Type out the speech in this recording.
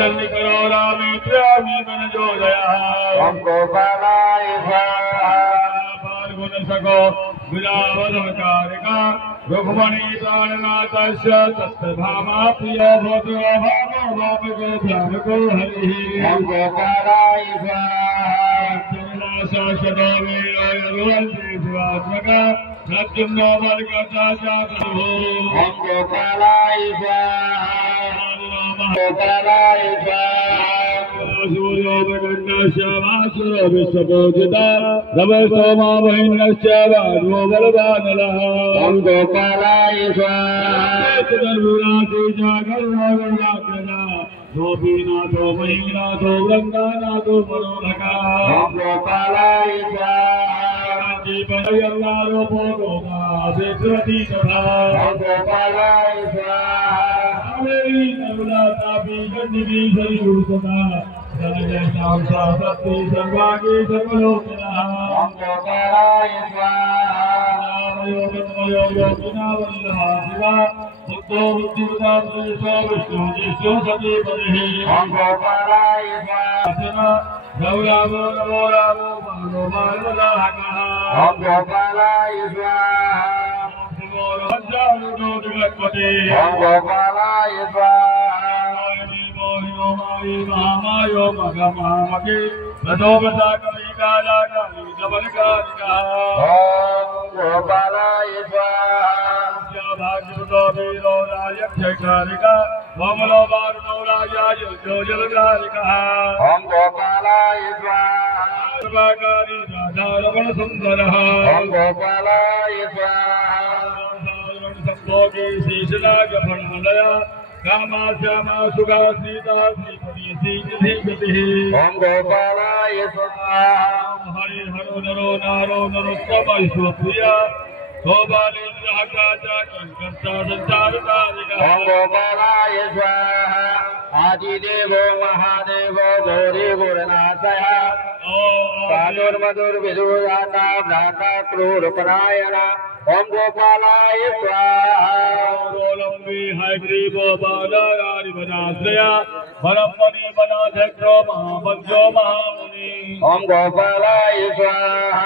जल्दी करो रामी प्रेमी मन जो दया ओम गोपालाय स्वाहा गुण सको गुजावधकारिका रुक्मणी प्राणनाथस्य तत्भामा प्रियो भवतो भामो गोपिको ध्यानको हरिः ओम गोपालाय स्वाहा शाश्वतो वीरोयरुवन्ति शिवात्मका प्रद्युम्नो वर्गता जातः ओम गोपालाय स्वाहा गोपालाय स्वाहा सूर्यो विगण्डस्य वासुरो विश्वपूजिता रवस्तोमा महिन्नस्य वाजो बलवानलः ओम गोपालाय स्वाहा चतुर्भुराति जागर्णो गणाग्रजा गोपीनाथो महिनाथो वृन्दानाथो मनोहका ओम गोपालाय स्वाहा जीवनयल्लारो भोगोगा विकृति तथा ओम गोपालाय स्वाहा मेरी नवलाता भी गंदगी सयुतता जय श्याम सत्य सर्वांगी सकलोचना ओम गोपालाय स्वाहा योगमयो योगिना वल्लभा शिवा बुद्धो बुद्धिवता श्रीशो विष्णु जिष्णु सती पतिः ओम गोपालाय स्वाहा गौरामो नमो रामो मानो मानवदाहकः ओम गोपालाय स्वाहा ओम गोपालाय स्वाहा महामायो मगमामके प्रदोबता कविकाला कवि कवलकारिका ओम गोपालाय स्वाहा भाग्यवतो वीरो राजक्षकारिका वमलो वारुणो राजा जो जलकारिका ओम गोपालाय स्वाहा कृपाकारी राजा रमण सुंदरः ओम गोपालाय स्वाहा संभोगी शीशनाग फणमलया कामा श्यामा सुगा सीता श्रीपति श्रीगतिः ओम गोपालाय स्वाहा हरि हरो नरो नारो नरोत्तम ईश्वप्रिया शोभानेन्द्रहकाचा कंकर्ता संचारकारिका ओम गोपालाय स्वाहा आदिदेवो महादेवो गौरी गुरुनाथः साधुर्मधुर विदुराता भ्राता क्रूरपरायण ओम गोपालाय स्वाहा गोलंबी हयग्रीवो बालारि वनाश्रया परमपरि वनाध्यक्षो महाभज्यो महामुनि ओम गोपालाय स्वाहा